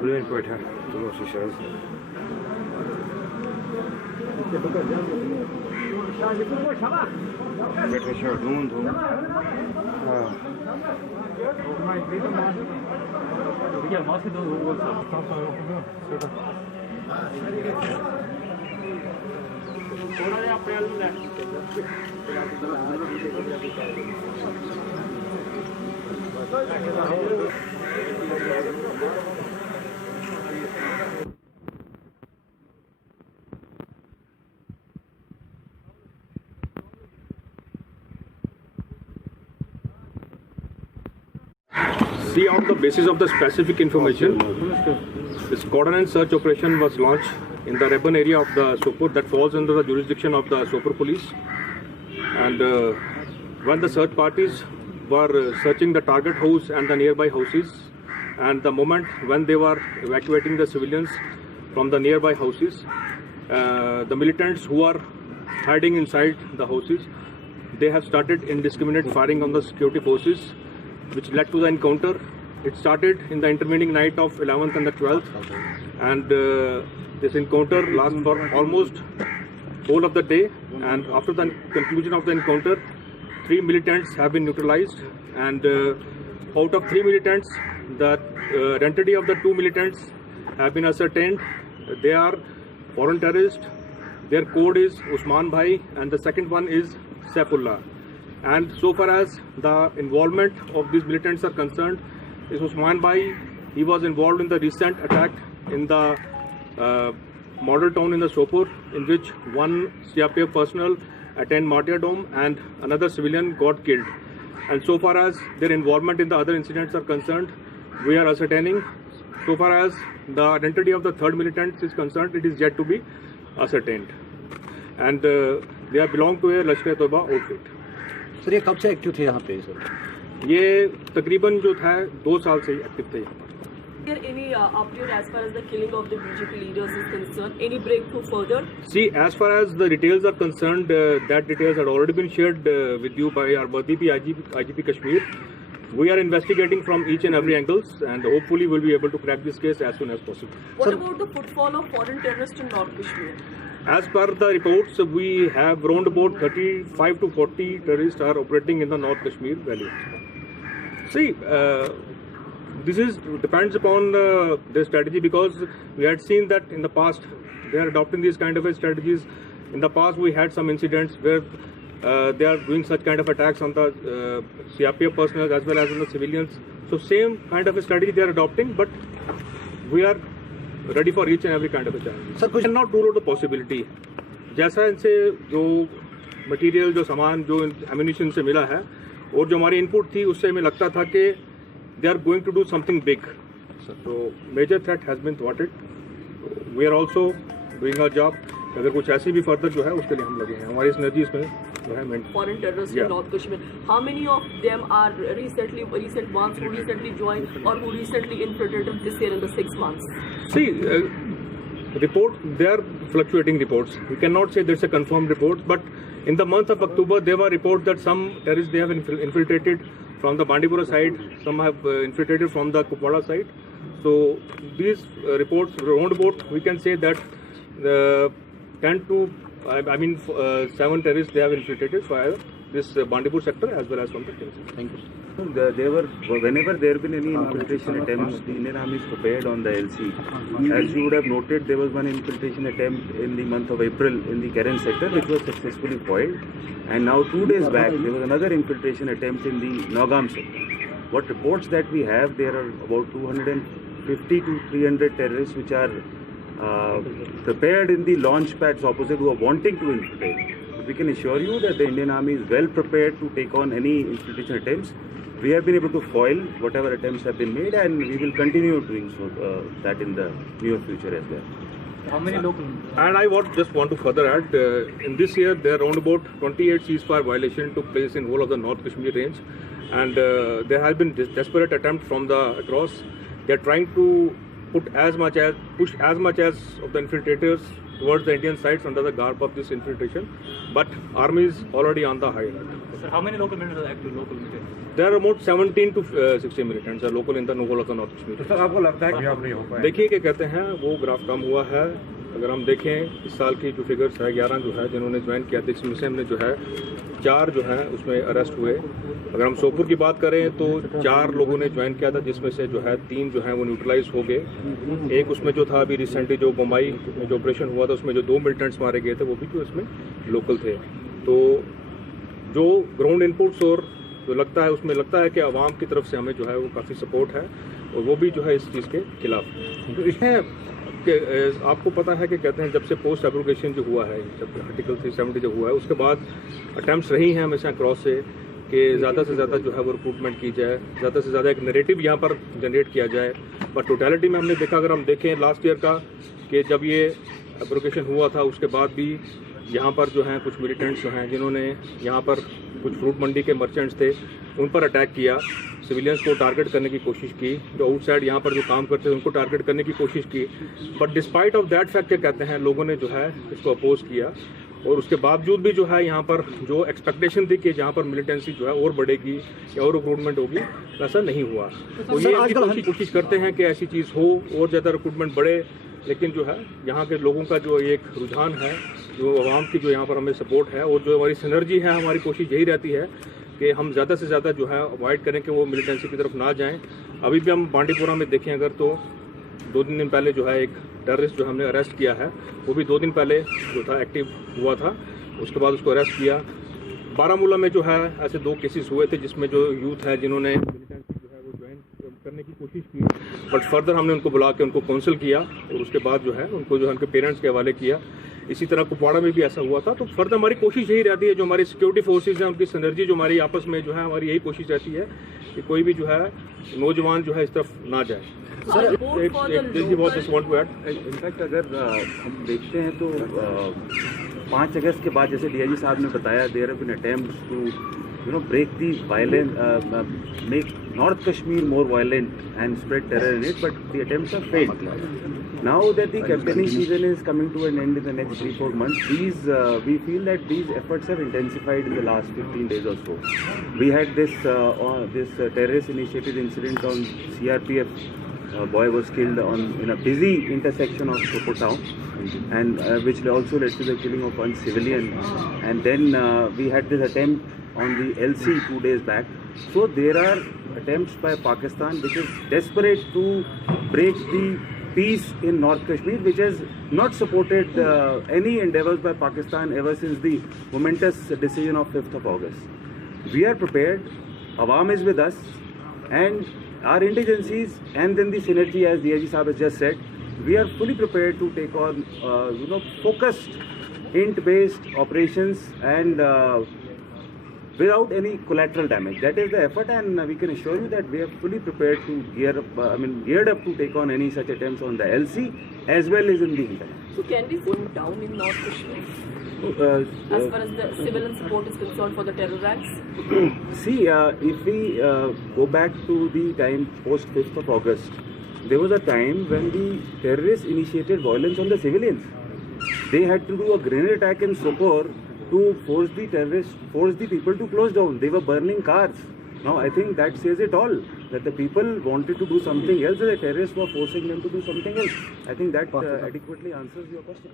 Brilliant poet, huh? She shows. Better show, don't do. See, on the basis of the specific information, this cordon and search operation was launched in the urban area of the Sopur that falls under the jurisdiction of the Sopur police. And when the search parties were searching the target house and the nearby houses, and the moment when they were evacuating the civilians from the nearby houses, the militants who are hiding inside the houses, they have started indiscriminate firing on the security forces, which led to the encounter. It started in the intervening night of 11th and the 12th, and this encounter lasted for almost whole of the day. And after the conclusion of the encounter, 3 militants have been neutralized, and out of 3 militants, the identity of the 2 militants have been ascertained. They are foreign terrorists. Their code is Usman Bhai, and the second one is Saifullah. And so far as the involvement of these militants are concerned, is Usman Bhai, he was involved in the recent attack in the model town in the Sopur, in which one CRPF personnel attained martyrdom and another civilian got killed. And so far as their involvement in the other incidents are concerned, we are ascertaining. So far as the identity of the third militant is concerned, it is yet to be ascertained. And they are belong to a Lashkar-e-Toiba outfit. Sir ये कब से active थे यहाँ पे sir? ये तकरीबन जो था 2 साल से एक्टिव थे यहाँ पर. Any update as far as the killing of the BJP leaders is concerned? Any breakthrough further? See, as far as the details are concerned, that details had already been shared with you by our BDP IGP Kashmir. We are investigating from each and every angles, and hopefully we'll be able to crack this case as soon as possible. What about the footfall of foreign terrorists in North Kashmir? As per the reports, we have around about 35 to 40 terrorists are operating in the North Kashmir Valley. See, this depends upon their strategy, because we had seen that in the past they are adopting these kind of strategies. In the past, we had some incidents where they are doing such kind of attacks on the CRPF personnel as well as on the civilians. So same kind of a strategy they are adopting, but we are ready for each and every kind of a challenge. Sir, we cannot rule out the possibility. जैसा इनसे जो material, जो सामान, जो ammunition से मिला है और जो हमारी इनपुट थी, उससे हमें लगता था कि they are going to do something big. So major threat has been thwarted. We are also doing our job. अगर कुछ ऐसी भी फर्दर जो है उसके लिए हम लगे हैं. हमारी एनर्जी इसमें जो है foreign terrorists in North Kashmir. How many of them are recent ones who recently joined or who recently infiltrated this year in the 6 months? See, they are fluctuating reports. We cannot say there's a confirmed report, but in the month of October, there were reports that some terrorists they have infiltrated from the Bandipora side, some have infiltrated from the Kupwara side. So these reports, roundabout, we can say that 10 to 7 terrorists they have infiltrated via this Bandipur sector as well as from the terrorists. Thank you. Whenever there have been any infiltration attempts, the Indian Army is prepared on the LC. As you would have noted, there was one infiltration attempt in the month of April in the Karen sector, which was successfully foiled. And now 2 days back, there was another infiltration attempt in the Nogam sector. What reports that we have, there are about 250 to 300 terrorists which are prepared in the launch pads opposite who are wanting to infiltrate. But we can assure you that the Indian Army is well prepared to take on any infiltration attempts. We have been able to foil whatever attempts have been made, and we will continue doing so that in the near future as well. How many local? And I just want to further add, in this year there are around about 28 ceasefire violations took place in whole of the North Kashmir range, and there has been desperate attempt from the across, they are trying to push as much as of the infiltrators towards the Indian sides under the garb of this infiltration, but army is already on the high alert. Sir, how many local militants are active local militants? There are about 17 to 60 militants are local in the whole of the North Kashmir. Sir आपको लगता है कामयाब नहीं हो पाए? देखिए क्या कहते हैं, वो ग्राफ कम हुआ है। अगर हम देखें इस साल की जो फिगर्स है, 11 जो है जिन्होंने ज्वाइन किया था, इसमें से हमने जो है 4 जो है उसमें अरेस्ट हुए। अगर हम सोपुर की बात करें तो 4 लोगों ने ज्वाइन किया था, जिसमें से जो है 3 जो है वो न्यूट्रलाइज हो गए। एक उसमें जो था अभी रिसेंटली जो बम्बई में जो ऑपरेशन हुआ था, उसमें जो 2 मिलिटेंट्स मारे गए थे वो भी जो इसमें लोकल थे। तो जो ग्राउंड इनपुट्स और जो लगता है उसमें लगता है कि आवाम की तरफ से हमें जो है वो काफ़ी सपोर्ट है, और वो भी जो है इस चीज़ के खिलाफ। तो इसमें आपको पता है कि कहते हैं जब से पोस्ट एब्रोगेशन जो हुआ है, जब आर्टिकल 370 जो हुआ है, उसके बाद अटैम्प्ट्स रही हैं हमेशा क्रॉस से कि ज़्यादा से ज़्यादा जो है वो रिक्रूटमेंट की जाए, ज़्यादा से ज़्यादा एक नैरेटिव यहाँ पर जनरेट किया जाए। बट टोटलिटी में हमने देखा, अगर हम देखें लास्ट ईयर का, कि जब ये एब्रोगेशन हुआ था उसके बाद भी यहाँ पर जो हैं कुछ मिलिटेंट्स जो हैं जिन्होंने यहाँ पर कुछ फ्रूट मंडी के मर्चेंट्स थे उन पर अटैक किया, सिविलियंस को टारगेट करने की कोशिश की, जो आउटसाइड यहाँ पर जो काम करते थे उनको टारगेट करने की कोशिश की। But despite of that fact क्या कहते हैं, लोगों ने जो है इसको अपोज किया, और उसके बावजूद भी जो है यहाँ पर जो एक्सपेक्टेशन थी कि जहाँ पर मिलिटेंसी जो है और बढ़ेगी या और रिक्रूटमेंट होगी, वैसा नहीं हुआ। तो ये कोशिश करते हैं कि ऐसी चीज़ हो और ज़्यादा रिक्रूटमेंट बढ़े, लेकिन जो है यहाँ के लोगों का जो एक रुझान है, जो आवाम की जो यहाँ पर हमें सपोर्ट है और जो हमारी सिनर्जी है, हमारी कोशिश यही रहती है कि हम ज़्यादा से ज़्यादा जो है अवॉइड करें कि वो मिलिटेंसी की तरफ ना जाएं। अभी भी हम बांडीपुरा में देखें अगर, तो 2-3 दिन पहले जो है एक टेररिस्ट जो हमने अरेस्ट किया है, वो भी 2 दिन पहले जो था एक्टिव हुआ था, उसके बाद उसको अरेस्ट किया। बारामूला में जो है ऐसे 2 केसेस हुए थे जिसमें जो यूथ है जिन्होंने मिलिटेंसी जो है वो ज्वाइन करने की कोशिश की, बट फर्दर हमने उनको बुला के उनको काउंसिल किया और उसके बाद जो है उनको जो है उनके पेरेंट्स के हवाले किया। इसी तरह कुपवाड़ा में भी ऐसा हुआ था। तो फर्दर हमारी कोशिश यही रहती है, जो हमारी सिक्योरिटी फोर्सेज हैं उनकी सिनर्जी जो हमारी आपस में जो है, हमारी यही कोशिश रहती है कि कोई भी जो है नौजवान जो है इस तरफ ना जाए। इनफैक्ट अगर हम देखते हैं तो 5 अगस्त के बाद जैसे डीआईजी साहब ने बताया, there have been attempts to break the violence, make North Kashmir more violent and spread terror in it, but the attempts have failed. Now that the campaigning season is coming to an end in the next 3-4 months, we feel that these efforts have intensified in the last 15 days or so. We had this terrorist initiated incident on CRPF. A boy was killed in a busy intersection of Sopore town, and which also led to the killing of one civilian. And then we had this attempt on the LC 2 days back. So there are attempts by Pakistan which is desperate to break the peace in North Kashmir, which has not supported any endeavors by Pakistan ever since the momentous decision of 5th of August. We are prepared, Awam is with us, and our indigencies, and then the synergy as DIG Saab has just said, we are fully prepared to take on focused int-based operations and without any collateral damage. That is the effort, and we can assure you that we are fully prepared to geared up to take on any such attempts on the LC as well as in the internet. So can we go down in North Kashmir as far as the civilian support is concerned for the terror ranks? See, if we go back to the time post 5th of August, there was a time when the terrorists initiated violence on the civilians. They had to do a grenade attack in Sopore to force the people to close down. They were burning cars. Now I think that says it all, that the people wanted to do something else, the terrorists were forcing them to do something else. I think that adequately answers your question.